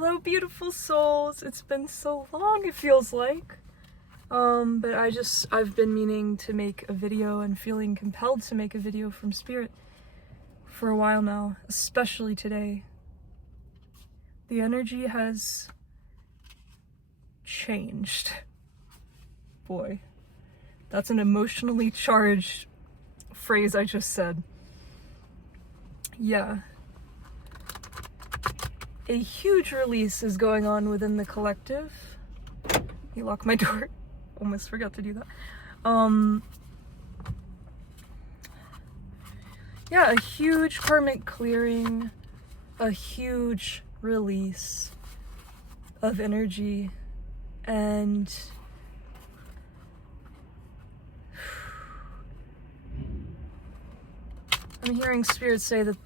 Hello, beautiful souls. It's been so long, it feels like. But I've been meaning to make a video and feeling compelled to make a video from Spirit for a while now, especially today. The energy has changed. Boy, that's an emotionally charged phrase I just said. Yeah. A huge release is going on within the collective. You lock my door. Almost forgot to do that. Yeah, a huge karmic clearing, a huge release of energy, and I'm hearing Spirit say that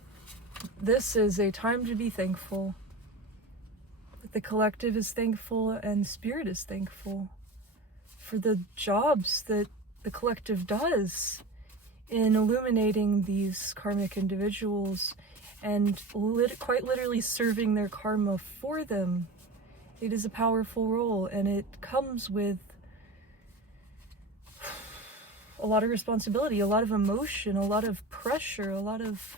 this is a time to be thankful. That the collective is thankful and Spirit is thankful for the jobs that the collective does in illuminating these karmic individuals and quite literally serving their karma for them. It is a powerful role, and it comes with a lot of responsibility, a lot of emotion, a lot of pressure, a lot of,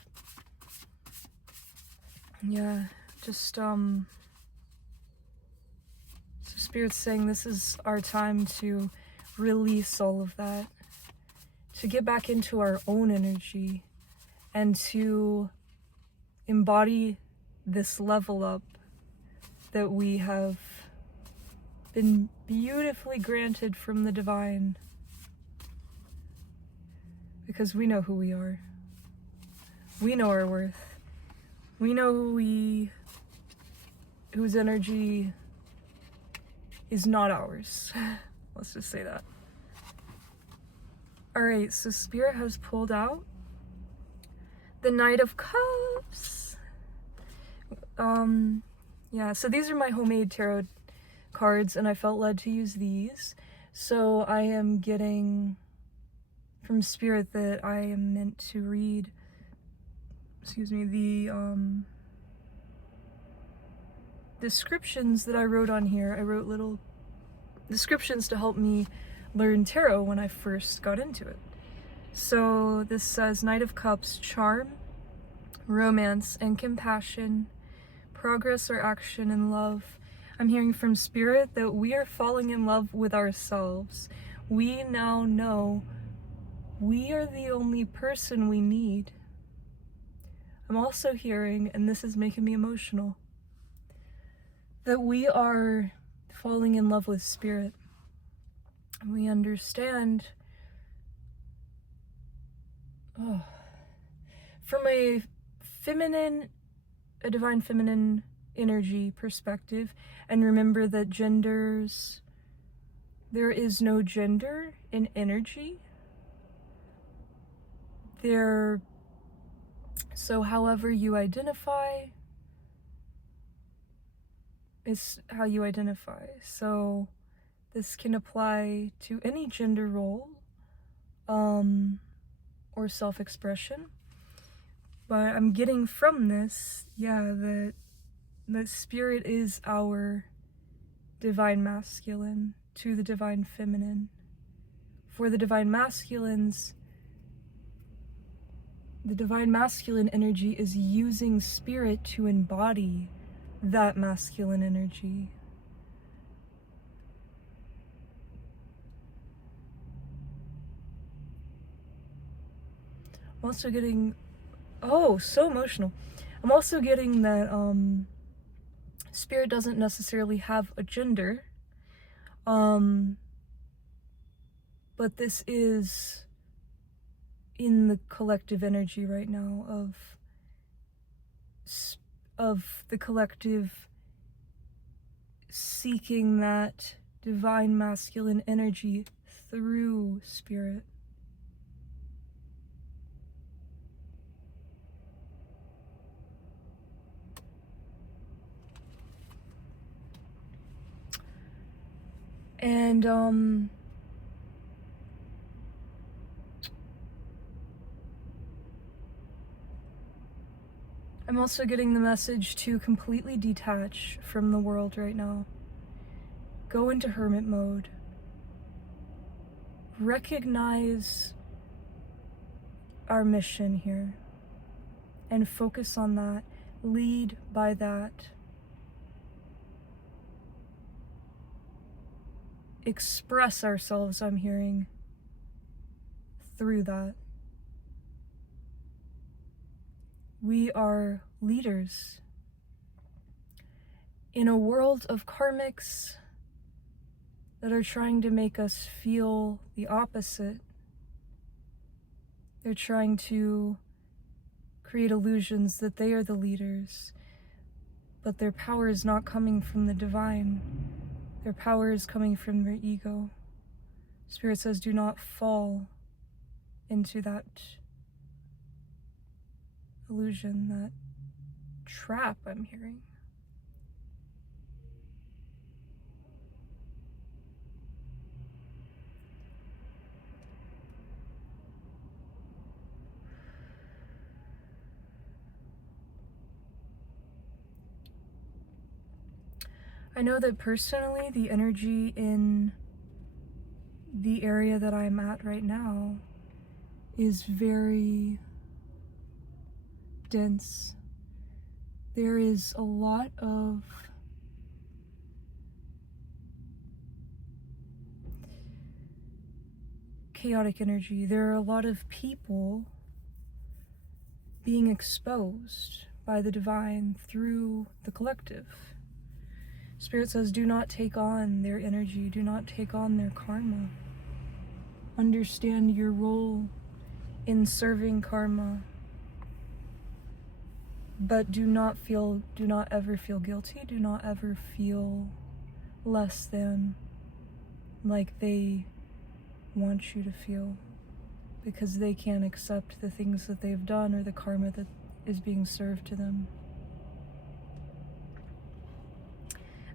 yeah, just, so Spirit's saying this is our time to release all of that, to get back into our own energy, and to embody this level up that we have been beautifully granted from the divine. Because we know who we are. We know our worth. We know whose energy is not ours. Let's just say that. Alright, so Spirit has pulled out the Knight of Cups. Yeah, so these are my homemade tarot cards, and I felt led to use these. So I am getting from Spirit that I am meant to read, the descriptions that I wrote on here. I wrote little descriptions to help me learn tarot when I first got into it. So this says Knight of Cups: charm, romance, and compassion, progress or action in love. I'm hearing from Spirit that we are falling in love with ourselves. We now know we are the only person we need. I'm also hearing, and this is making me emotional, that we are falling in love with Spirit. We understand, from a divine feminine energy perspective, and remember that there is no gender in energy. So however you identify is how you identify. So this can apply to any gender role or self-expression. But I'm getting from this, that Spirit is our divine masculine to the divine feminine. For the divine masculines, the divine masculine energy is using Spirit to embody that masculine energy. I'm also getting, so emotional. I'm also getting that Spirit doesn't necessarily have a gender, but this is in the collective energy right now of the collective seeking that divine masculine energy through Spirit. And I'm I'm also getting the message to completely detach from the world right now. Go into hermit mode. Recognize our mission here and focus on that. Lead by that. Express ourselves, I'm hearing, through that. We are leaders in a world of karmics that are trying to make us feel the opposite. They're trying to create illusions that they are the leaders, but their power is not coming from the divine. Their power is coming from their ego. Spirit says, do not fall into that illusion, that trap I'm hearing. I know that personally, the energy in the area that I'm at right now is very dense. There is a lot of chaotic energy. There are a lot of people being exposed by the divine through the collective. Spirit says, do not take on their energy, do not take on their karma. Understand your role in serving karma. But do not ever feel guilty, do not ever feel less than, like they want you to feel, because they can't accept the things that they've done or the karma that is being served to them.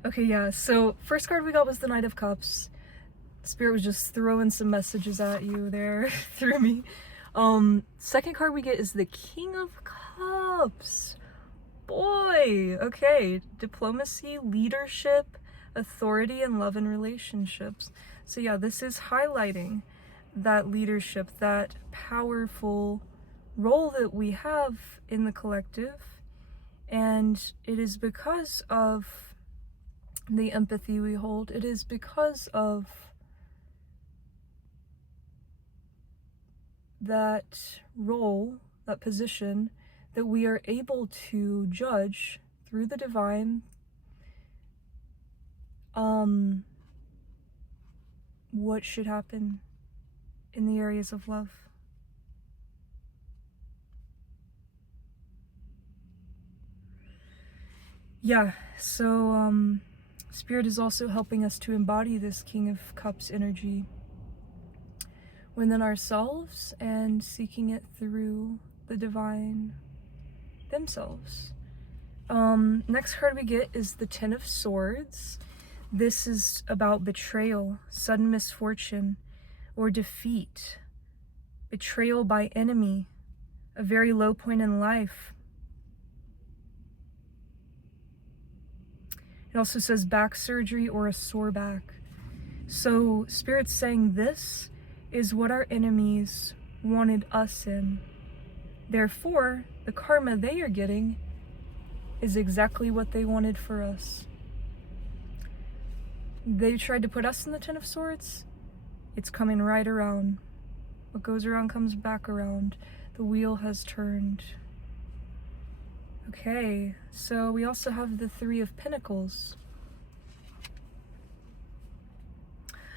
Okay, yeah, so first card we got was the Knight of Cups. Spirit was just throwing some messages at you there through me. Second card we get is the King of Cups. Boy, okay, diplomacy, leadership, authority, and love and relationships. So yeah, this is highlighting that leadership, that powerful role that we have in the collective, and it is because of the empathy we hold, it is because of that role, that position, that we are able to judge through the divine what should happen in the areas of love. Yeah, so Spirit is also helping us to embody this King of Cups energy within ourselves and seeking it through the divine themselves. Next card we get is the Ten of Swords. This is about betrayal, sudden misfortune, or defeat. Betrayal by enemy, a very low point in life. It also says back surgery or a sore back. So Spirit's saying this is what our enemies wanted us in. Therefore, the karma they are getting is exactly what they wanted for us. They tried to put us in the Ten of Swords. It's coming right around. What goes around comes back around. The wheel has turned. Okay, so we also have the Three of Pentacles.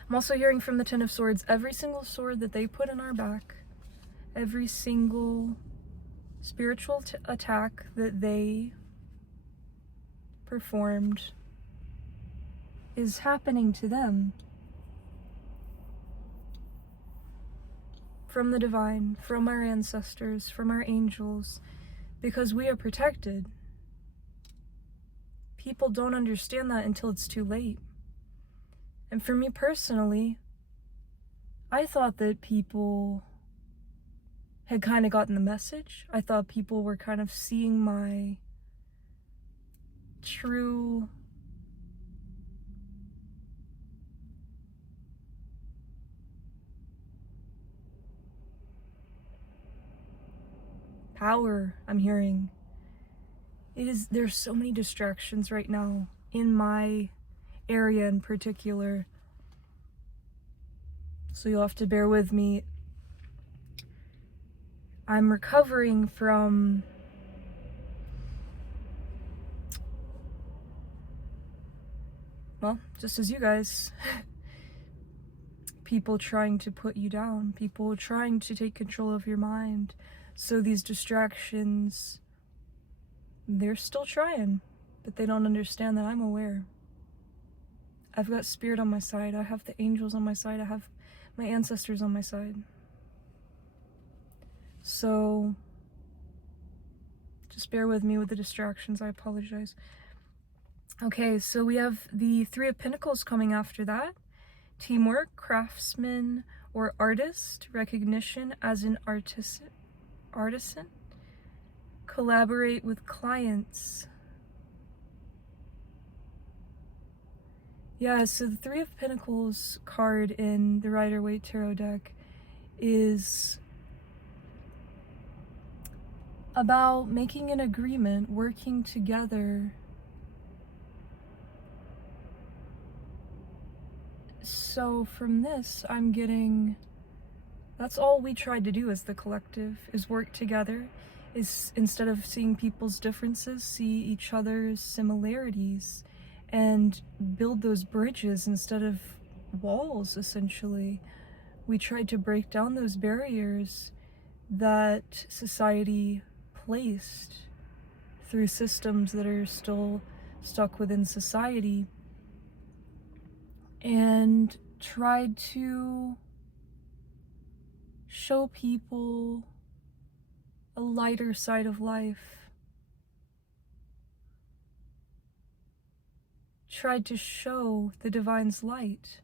I'm also hearing from the Ten of Swords, every single sword that they put in our back, every single spiritual attack that they performed is happening to them from the divine, from our ancestors, from our angels, because we are protected. People don't understand that until it's too late. And for me personally, I thought that people had kind of gotten the message. I thought people were kind of seeing my true power. I'm hearing there's so many distractions right now in my area in particular, so you'll have to bear with me. I'm recovering from just as you guys, people trying to put you down, people trying to take control of your mind. So these distractions, they're still trying, but they don't understand that I'm aware. I've got spirit on my side. I have the angels on my side. I have my ancestors on my side. So just bear with me with the distractions. I apologize. Okay, so we have the Three of Pentacles coming after that. Teamwork, craftsman or artist, recognition as an artisan, collaborate with clients. Yeah, so the Three of Pentacles card in the Rider-Waite Tarot deck is about making an agreement, working together. So from this, I'm getting, that's all we tried to do as the collective, is work together, is instead of seeing people's differences, see each other's similarities and build those bridges instead of walls, essentially. We tried to break down those barriers that society placed through systems that are still stuck within society, and tried to show people a lighter side of life. Tried to show the divine's light,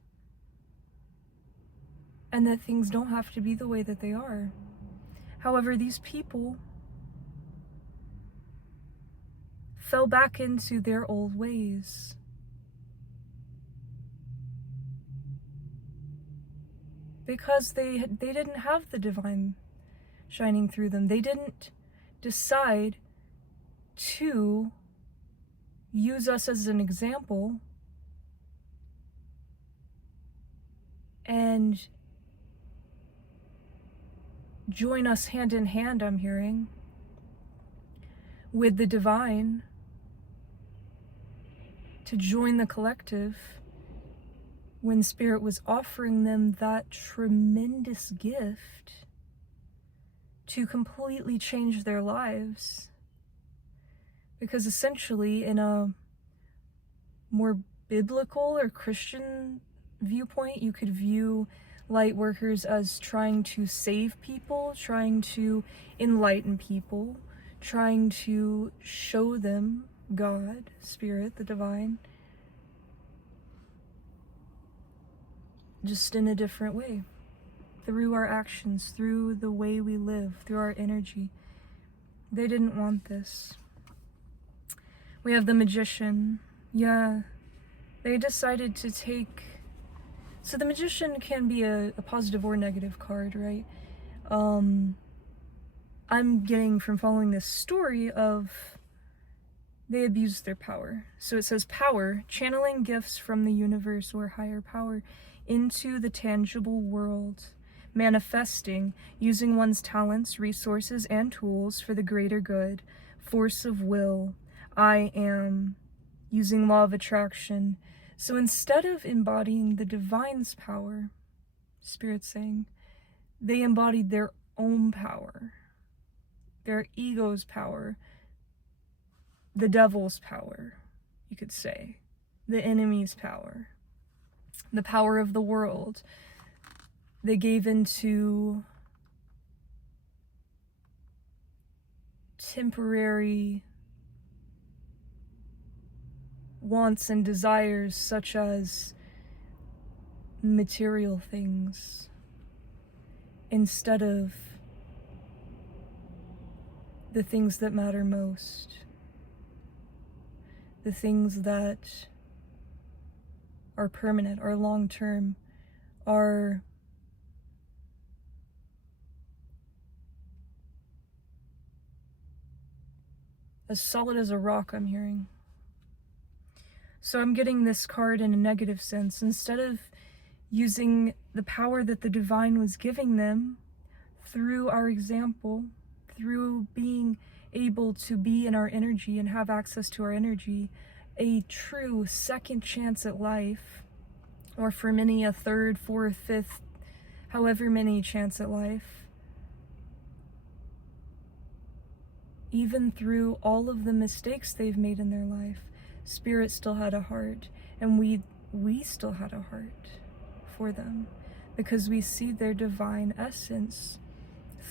and that things don't have to be the way that they are. However, these people fell back into their old ways. Because they didn't have the divine shining through them. They didn't decide to use us as an example and join us hand in hand, I'm hearing, with the divine, to join the collective, when Spirit was offering them that tremendous gift to completely change their lives. Because essentially, in a more biblical or Christian viewpoint, you could view light workers as trying to save people, trying to enlighten people, trying to show them God, Spirit, the divine, just in a different way, through our actions, through the way we live, through our energy. They didn't want this. We have the Magician. Yeah, they decided to take, so the Magician can be a positive or negative card, right? I'm getting from following this story of they abused their power. So it says power, channeling gifts from the universe or higher power into the tangible world, manifesting, using one's talents, resources, and tools for the greater good, force of will, I am, using law of attraction. So instead of embodying the divine's power, Spirit's saying, they embodied their own power, their ego's power, the devil's power, you could say, the enemy's power, the power of the world. They gave into temporary wants and desires, such as material things, instead of the things that matter most, the things that are permanent, are long-term, are as solid as a rock, I'm hearing. So I'm getting this card in a negative sense. Instead of using the power that the divine was giving them through our example, through being able to be in our energy and have access to our energy, a true second chance at life, or for many a third, fourth, fifth, however many chance at life, even through all of the mistakes they've made in their life, Spirit still had a heart, and we still had a heart for them, because we see their divine essence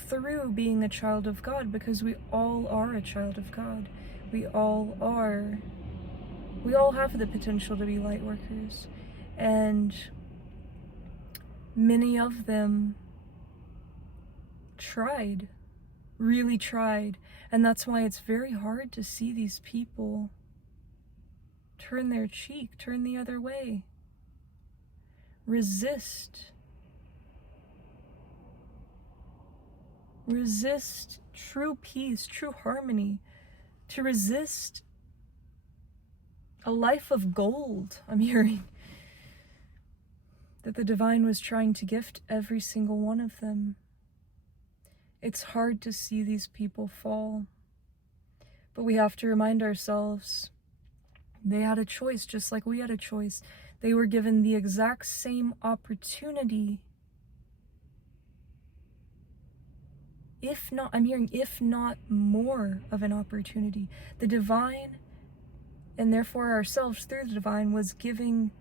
through being a child of God, because we all are a child of God. We all have the potential to be light workers, and many of them tried, really tried, and that's why it's very hard to see these people turn their cheek, turn the other way, resist true peace, true harmony, to resist a life of gold, I'm hearing, that the divine was trying to gift every single one of them. It's hard to see these people fall, but we have to remind ourselves they had a choice just like we had a choice. They were given the exact same opportunity, if not, I'm hearing, if not more of an opportunity. The divine, and therefore ourselves through the divine, was giving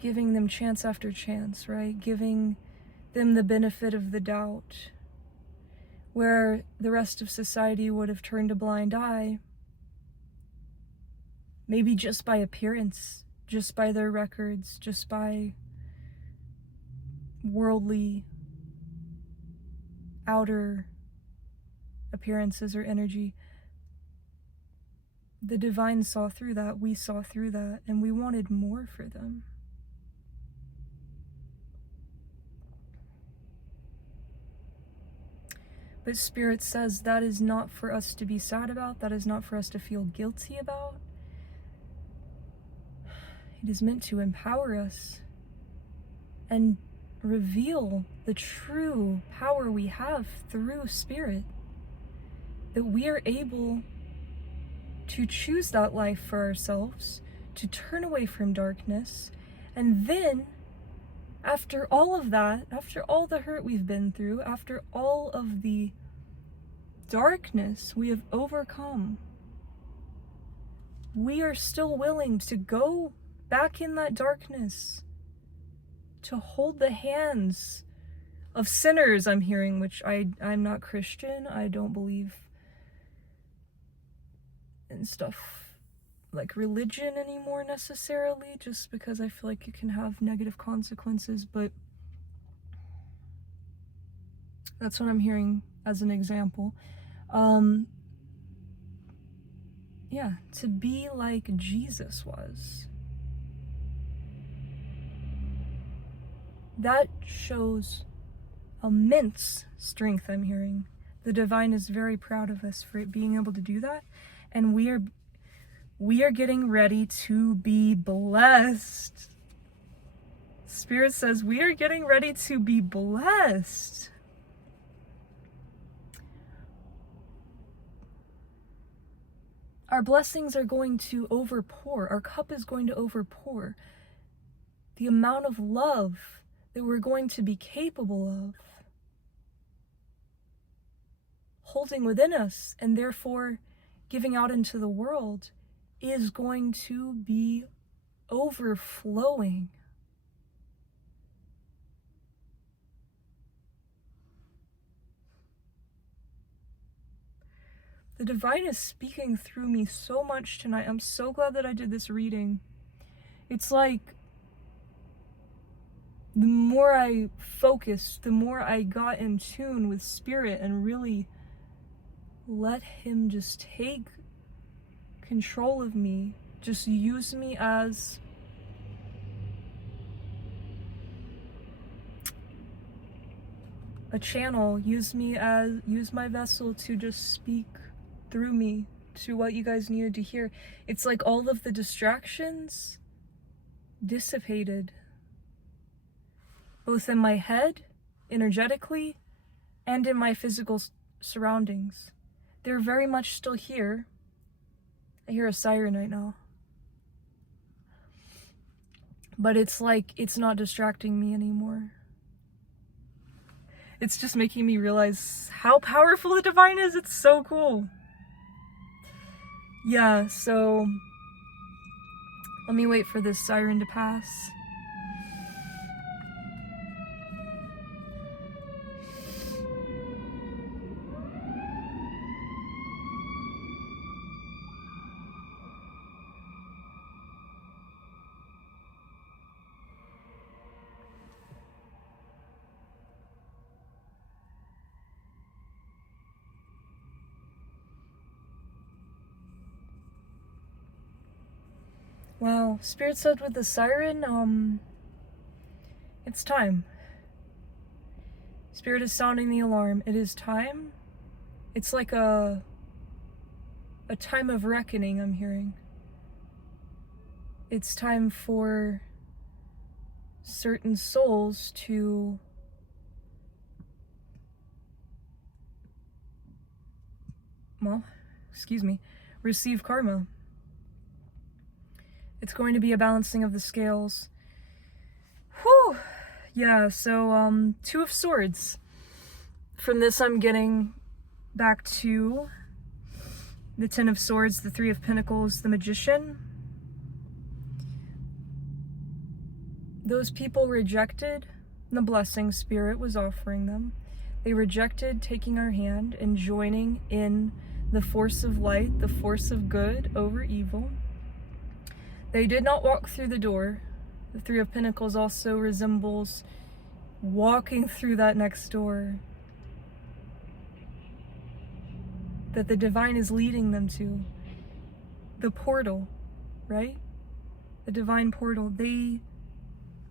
them chance after chance, right? Giving them the benefit of the doubt, where the rest of society would have turned a blind eye, maybe just by appearance, just by their records, just by worldly outer appearances or energy. The divine saw through that, we saw through that, and we wanted more for them. But Spirit says that is not for us to be sad about, that is not for us to feel guilty about. It is meant to empower us and reveal the true power we have through Spirit, that we are able to choose that life for ourselves, to turn away from darkness, and then after all of that, after all the hurt we've been through, after all of the darkness we have overcome, we are still willing to go back in that darkness, to hold the hands of sinners, I'm hearing, which I'm not Christian. I don't believe in stuff like religion anymore necessarily, just because I feel like it can have negative consequences, but that's what I'm hearing as an example. Yeah, to be like Jesus was. That shows immense strength, I'm hearing. The divine is very proud of us for being able to do that, and we are getting ready to be blessed. Spirit says we are getting ready to be blessed. Our blessings are going to overpour. Our cup is going to overpour. The amount of love that we're going to be capable of holding within us and therefore giving out into the world is going to be overflowing. The divine is speaking through me so much tonight. I'm so glad that I did this reading. It's like the more I focused, the more I got in tune with Spirit and really let him just take control of me, just use me as a channel, use my vessel to just speak through me to what you guys needed to hear. It's like all of the distractions dissipated, both in my head, energetically, and in my physical surroundings. They're very much still here. I hear a siren right now. But it's like, it's not distracting me anymore. It's just making me realize how powerful the divine is. It's so cool. Yeah, so let me wait for this siren to pass. Wow, Spirit said with the siren, it's time. Spirit is sounding the alarm. It is time. It's like a time of reckoning, I'm hearing. It's time for certain souls to receive karma. It's going to be a balancing of the scales. Whew! Yeah, so, Two of Swords. From this, I'm getting back to the Ten of Swords, the Three of Pentacles, the Magician. Those people rejected the blessing Spirit was offering them. They rejected taking our hand and joining in the force of light, the force of good over evil. They did not walk through the door. The Three of Pentacles also resembles walking through that next door that the divine is leading them to. The portal, right? The divine portal. They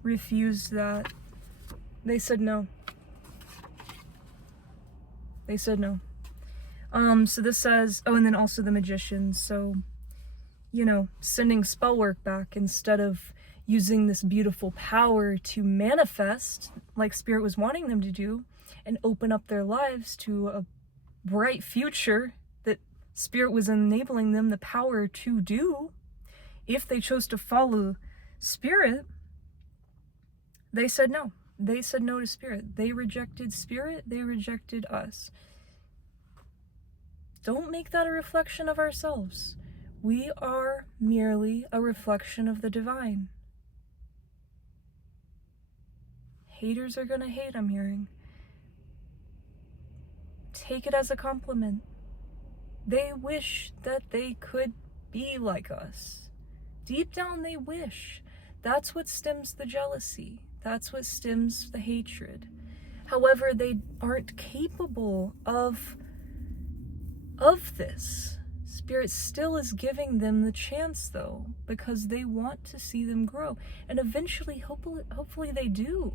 refused that. They said no. They said no. So this says, oh, and then also the Magician. So, you know, sending spell work back instead of using this beautiful power to manifest like Spirit was wanting them to do and open up their lives to a bright future that Spirit was enabling them the power to do. If they chose to follow Spirit, they said no. They said no to Spirit. They rejected Spirit. They rejected us. Don't make that a reflection of ourselves. We are merely a reflection of the divine. Haters are gonna hate, I'm hearing. Take it as a compliment. They wish that they could be like us. Deep down they wish. That's what stems the jealousy. That's what stems the hatred. However, they aren't capable of this. Spirit still is giving them the chance, though, because they want to see them grow. And eventually, hopefully they do.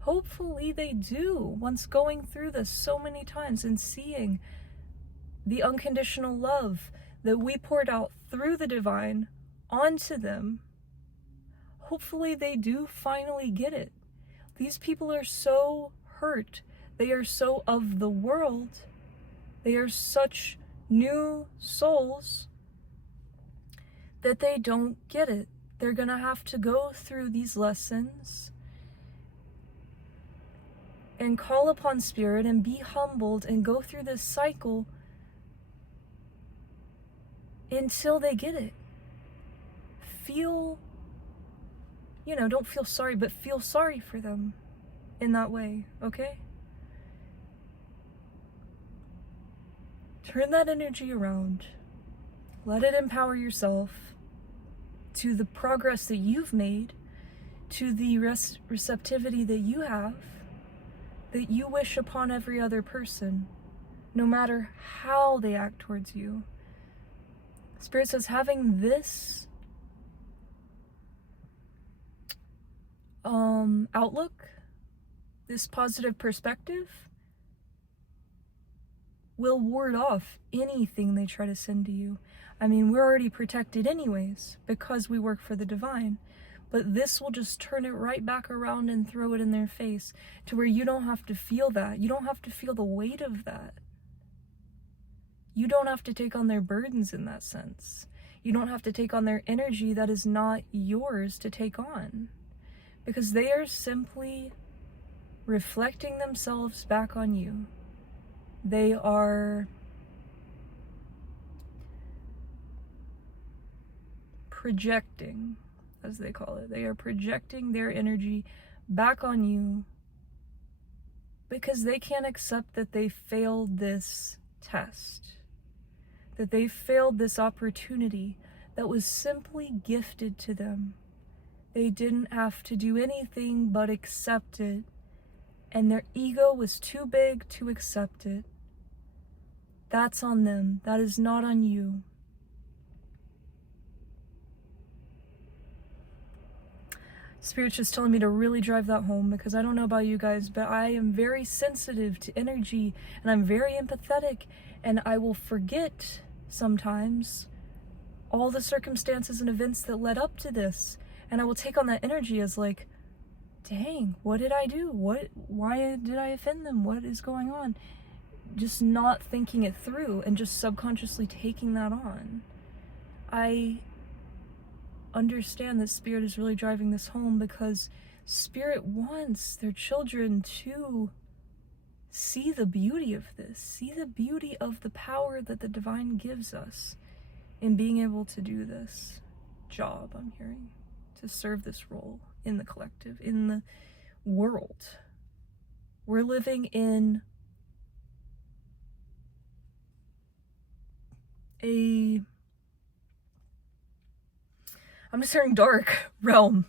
Hopefully they do, once going through this so many times and seeing the unconditional love that we poured out through the divine onto them. Hopefully they do finally get it. These people are so hurt. They are so of the world. They are such new souls that they don't get it. They're gonna have to go through these lessons and call upon Spirit and be humbled and go through this cycle until they get it. Feel, you know, don't feel sorry, but feel sorry for them in that way, okay? Turn that energy around. Let it empower yourself to the progress that you've made, to the receptivity that you have, that you wish upon every other person, no matter how they act towards you. Spirit says having this outlook, this positive perspective, will ward off anything they try to send to you. I mean, we're already protected anyways because we work for the divine, but this will just turn it right back around and throw it in their face to where you don't have to feel that. You don't have to feel the weight of that. You don't have to take on their burdens in that sense. You don't have to take on their energy that is not yours to take on, because they are simply reflecting themselves back on you. They are projecting, as they call it. They are projecting their energy back on you because they can't accept that they failed this test, that they failed this opportunity that was simply gifted to them. They didn't have to do anything but accept it, and their ego was too big to accept it. That's on them. That is not on you. Spirit's just telling me to really drive that home, because I don't know about you guys, but I am very sensitive to energy, and I'm very empathetic, and I will forget sometimes all the circumstances and events that led up to this, and I will take on that energy as like, dang, what did I do? Why did I offend them? What is going on? Just not thinking it through and just subconsciously taking that on. I understand that Spirit is really driving this home, because Spirit wants their children to see the beauty of this, see the beauty of the power that the divine gives us in being able to do this job, I'm hearing, to serve this role in the collective, in the world. We're living in I'm just hearing dark realm.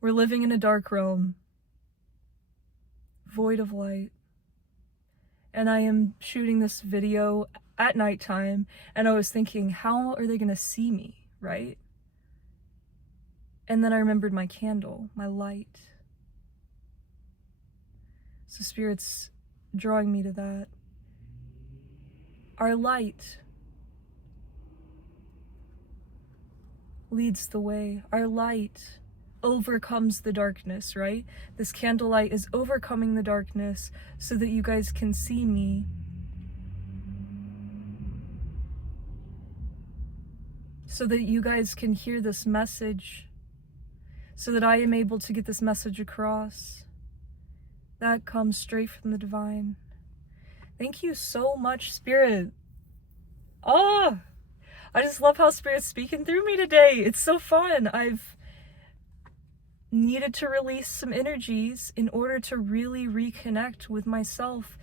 We're living in a dark realm, void of light. And I am shooting this video at nighttime, and I was thinking, how are they gonna see me, right? And then I remembered my candle, my light. So Spirit's drawing me to that. Our light leads the way. Our light overcomes the darkness, right? This candlelight is overcoming the darkness so that you guys can see me. So that you guys can hear this message. So that I am able to get this message across. That comes straight from the divine. Thank you so much, Spirit. I just love how Spirit's speaking through me today. It's so fun. I've needed to release some energies in order to really reconnect with myself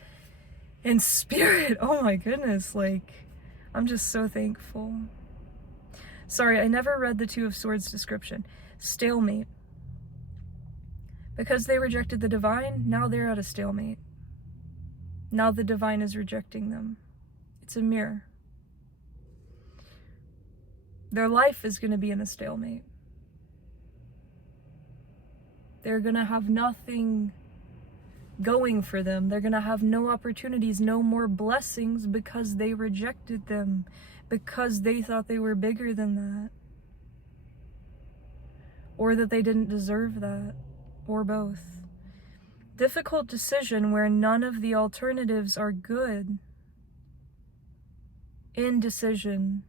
and Spirit. Oh my goodness, like, I'm just so thankful. Sorry, I never read the Two of Swords description. Stalemate. Because they rejected the divine, now they're at a stalemate. Now the divine is rejecting them. It's a mirror. Their life is going to be in a stalemate. They're going to have nothing going for them. They're going to have no opportunities, no more blessings, because they rejected them, because they thought they were bigger than that, or that they didn't deserve that, or both. Difficult decision where none of the alternatives are good. Indecision.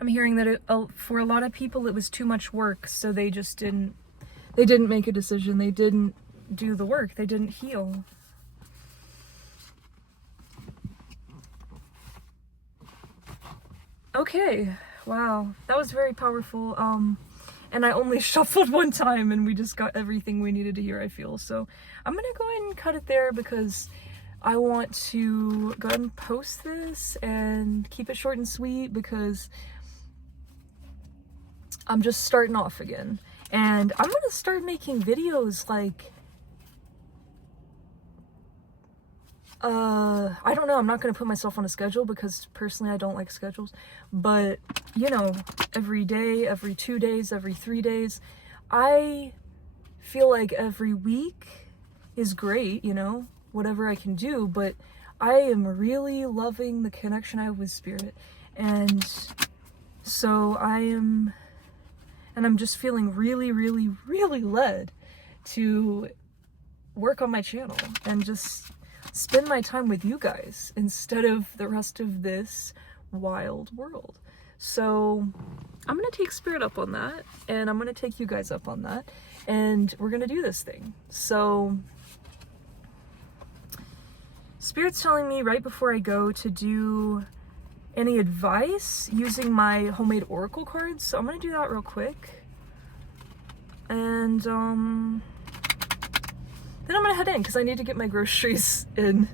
I'm hearing that for a lot of people it was too much work, so they just didn't make a decision. They didn't do the work. They didn't heal. Okay, wow, that was very powerful. And I only shuffled one time, and we just got everything we needed to hear, I feel. So I'm gonna go ahead and cut it there, because I want to go ahead and post this and keep it short and sweet because I'm just starting off again. And I'm gonna start making videos like, I don't know, I'm not gonna put myself on a schedule because personally I don't like schedules, but you know, every day, every 2 days, every 3 days. I feel like every week is great, you know, whatever I can do, but I am really loving the connection I have with Spirit. And so I'm just feeling really, really, really led to work on my channel and just spend my time with you guys instead of the rest of this wild world. So I'm gonna take Spirit up on that, and I'm gonna take you guys up on that, and we're gonna do this thing. So Spirit's telling me right before I go to do any advice using my homemade oracle cards, so I'm gonna do that real quick, and then I'm gonna head in because I need to get my groceries in,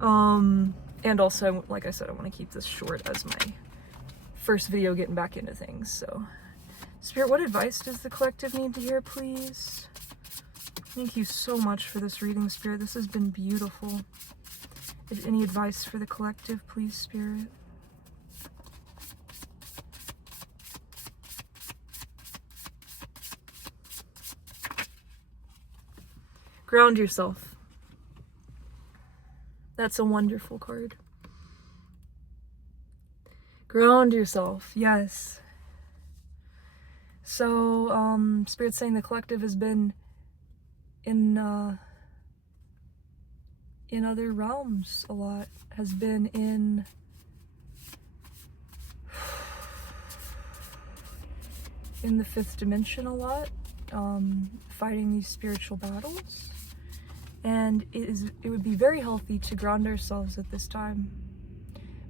and also, like I said, I want to keep this short as my first video getting back into things. So Spirit, what advice does the collective need to hear, please? Thank you so much for this reading, Spirit. This has been beautiful. Any advice for the collective, please, Spirit? Ground yourself. That's a wonderful card. Ground yourself, yes. So, Spirit's saying the collective has been in other realms a lot, has been in the 5th dimension a lot, fighting these spiritual battles. And it would be very healthy to ground ourselves at this time,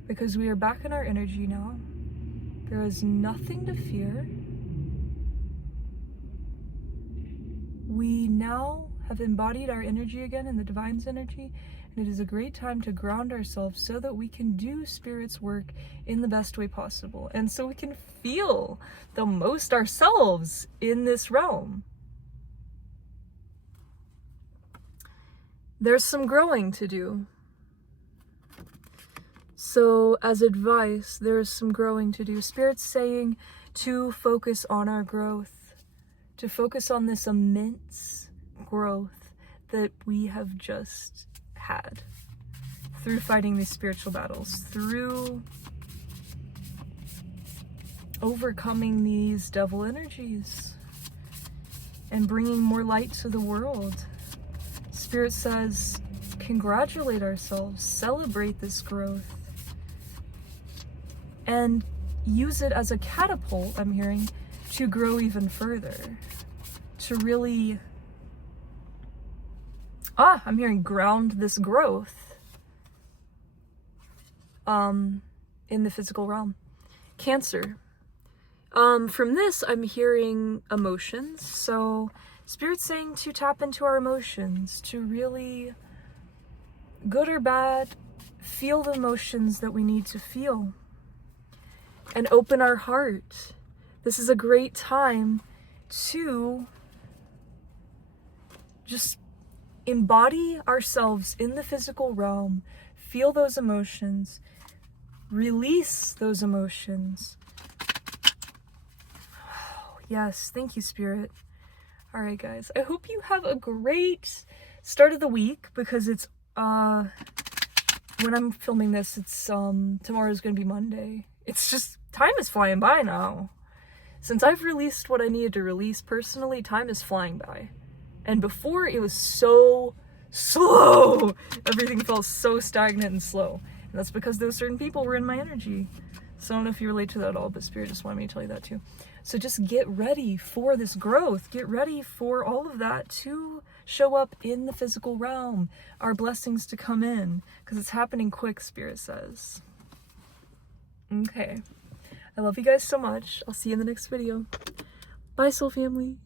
because we are back in our energy now. There is nothing to fear. We now have embodied our energy again in the Divine's energy, and it is a great time to ground ourselves so that we can do Spirit's work in the best way possible, and so we can feel the most ourselves in this realm. There's some growing to do. So as advice, there's some growing to do. Spirit's saying to focus on our growth, to focus on this immense growth that we have just had through fighting these spiritual battles, through overcoming these devil energies and bringing more light to the world. Spirit says, congratulate ourselves, celebrate this growth, and use it as a catapult, I'm hearing, to grow even further, to really, I'm hearing ground this growth in the physical realm. Cancer. From this, I'm hearing emotions. So Spirit's saying to tap into our emotions, to really, good or bad, feel the emotions that we need to feel and open our heart. This is a great time to just embody ourselves in the physical realm, feel those emotions, release those emotions. Yes, thank you, Spirit. All right, guys, I hope you have a great start of the week, because it's when I'm filming this, it's tomorrow's gonna be Monday. It's just, time is flying by now. Since I've released what I needed to release personally, time is flying by. And before, it was so slow. Everything felt so stagnant and slow. And that's because those certain people were in my energy. So I don't know if you relate to that at all, but Spirit just wanted me to tell you that too. So just get ready for this growth. Get ready for all of that to show up in the physical realm. Our blessings to come in, because it's happening quick, Spirit says. Okay. I love you guys so much. I'll see you in the next video. Bye, soul family.